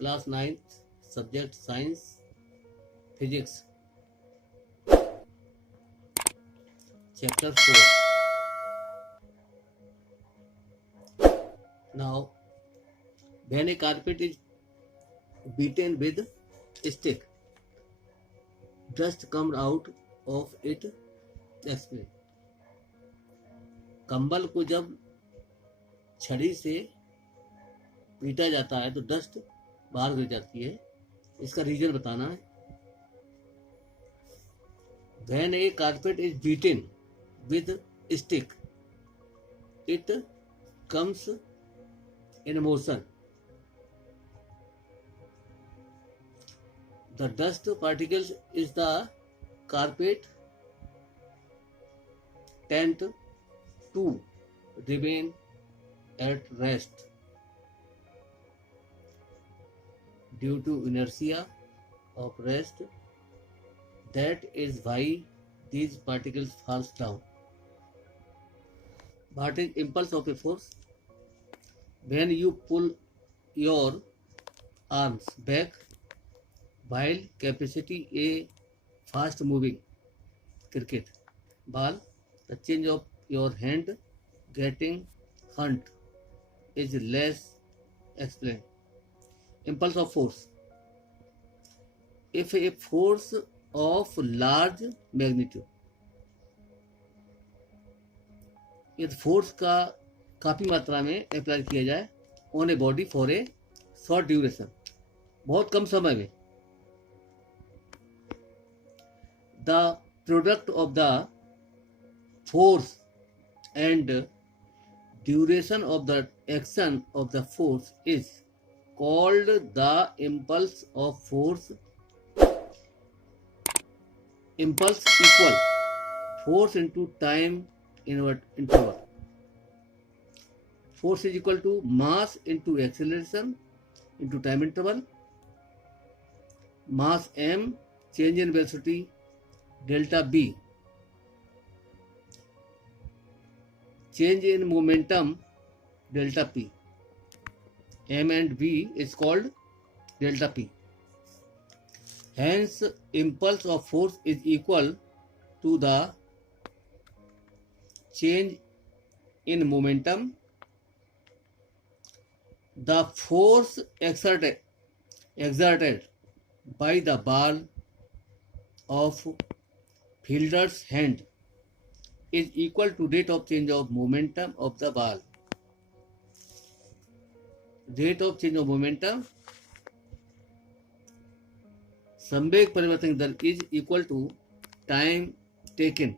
Class 9th, subject science physics, chapter 4. Now, when a carpet is beaten with stick, dust comes out of it. Explain. कंबल को जब छड़ी से पीटा जाता है तो डस्ट बाहर गिर जाती है, इसका रीजन बताना है. When a carpet is beaten with stick, it comes in motion. The dust particles is the carpet tend to remain at rest due to inertia of rest. That is why these particles fall down. What is impulse of a force? When you pull your arms back while capacity a fast moving cricket ball, the change of your hand getting hurt is less. Explained. Impulse of force. If a force of large magnitude, यदि force का काफी मात्रा में apply किया जाए on a body for a short duration, बहुत कम समय में, the product of the force and duration of the action of the force is called the impulse of force. Impulse equal force into time interval. Force is equal to mass into acceleration into time interval. Mass m, change in velocity delta b, change in momentum delta p. M and v is called delta p. Hence, impulse of force is equal to the change in momentum. The force exerted by the ball of fielder's hand is equal to rate of change of momentum of the ball. Rate of change of momentum, संवेग परिवर्तन दर is equal to time taken.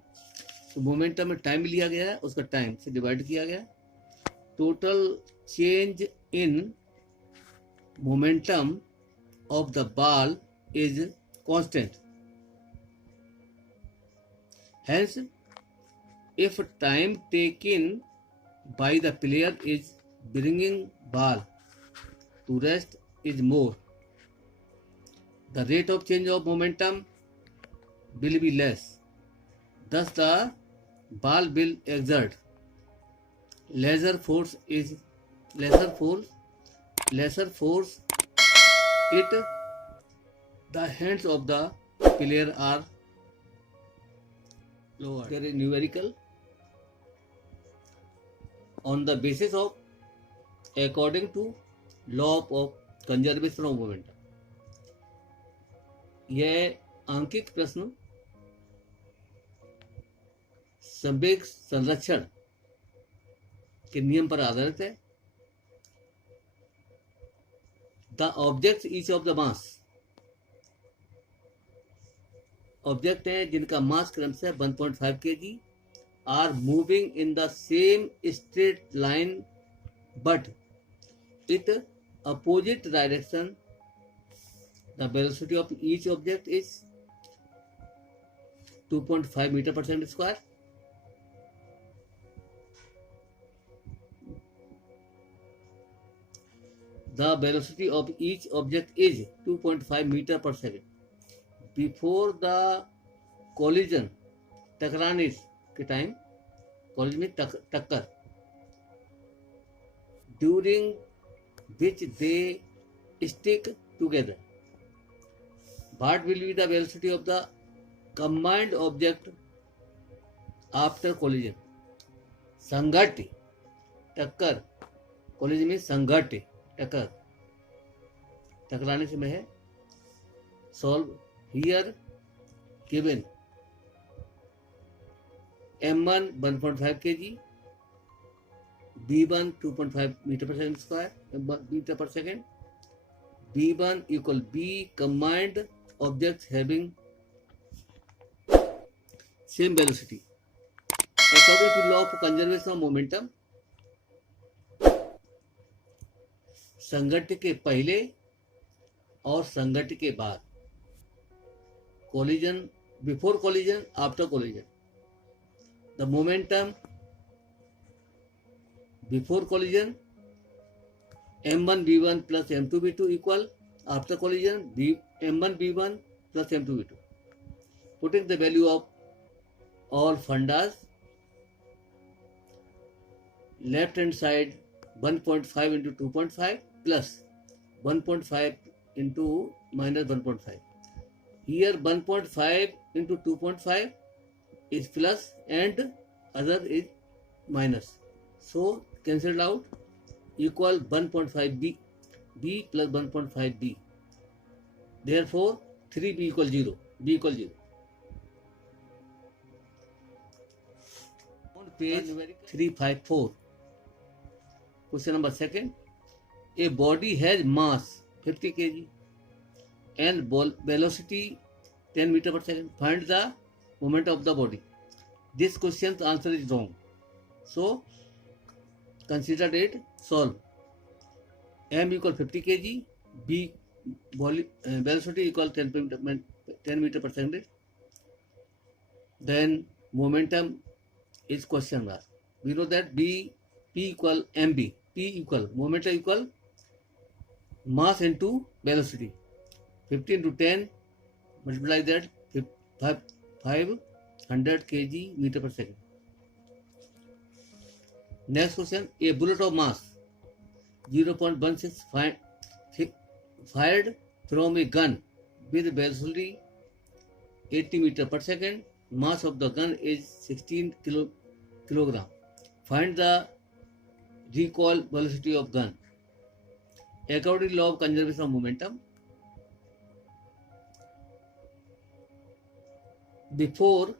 तो momentum में time लिया गया है, उसका time से डिवाइड किया गया. Total change in momentum of the ball is constant. Hence if time taken by the player is bringing ball to rest is more, the rate of change of momentum will be less. Thus, the ball will exert lesser force. It the hands of the player are lower. There is numerical on the basis of according to law of conservation of momentum. यह अंकित प्रश्न संवेग संरक्षण के नियम पर आधारित है. The object each of the mass, object हैं जिनका मास क्रमशः 1.5 kg, are moving in the same straight line but with opposite direction. The velocity of each object is 2.5 meter per second square. The velocity of each object is 2.5 meter per second. Before the collision, टकराने के time, college में टक्कर, during which they stick together. What will be the velocity of the combined object after collision? संघट्य, टक्कर, collision में संघट्य, टक्कर, टकराने से में है. Solve. Here given m1 1.5 kg, b1 2.5 meter per second square, meter per second. b1 equal b combined objects having same velocity. According to law of conservation of momentum, संघट्य के पहले और संघट्य के बाद, collision, before collision, after collision, the momentum before collision m1 v1 plus m2 v2 equal, after collision m1 v1 plus m2 v2. Putting the value of all fundas, left hand side 1.5 into 2.5 plus 1.5 into minus 1.5. Here 1.5 into 2.5 is plus and other is minus. So cancelled out, equal 1.5 b, b plus 1.5 b. Therefore 3b equal 0, b equal 0. On page 354, question number 2. A body has mass 50 kg and velocity 10 meter per second. Find the moment of the body. This question's answer is wrong. So consider it, solve. M equal 50 kg, B velocity equal 10 meter per second. Then momentum is question mark. We know that P equal mb. P equal momentum equal mass into velocity. 50 into 10, multiply that, 500 kg meter per second. Next question, a bullet of mass 0.16 fired from a gun with velocity 80 meter per second. Mass of the gun is 16 kilogram. Find the recoil velocity of gun. According to law of conservation of momentum, before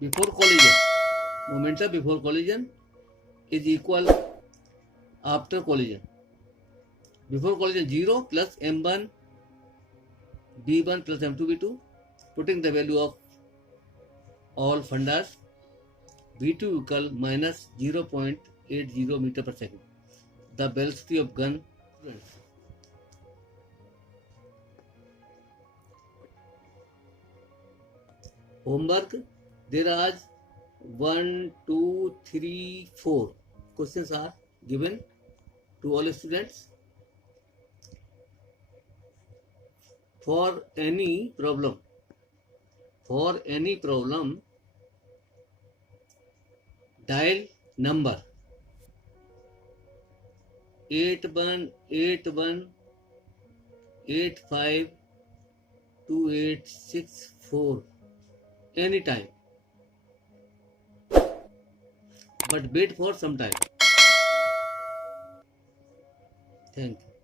collision, momentum before collision is equal after collision. Before collision 0 plus m1 b1 plus m2 b2. Putting the value of all fundas, v2 equal minus 0.80 meter per second. The velocity of gun. Homework. There are 1, 2, 3, 4 questions are given to all students. For any problem, dial number 8181852864 anytime, but wait for some time. Thank you.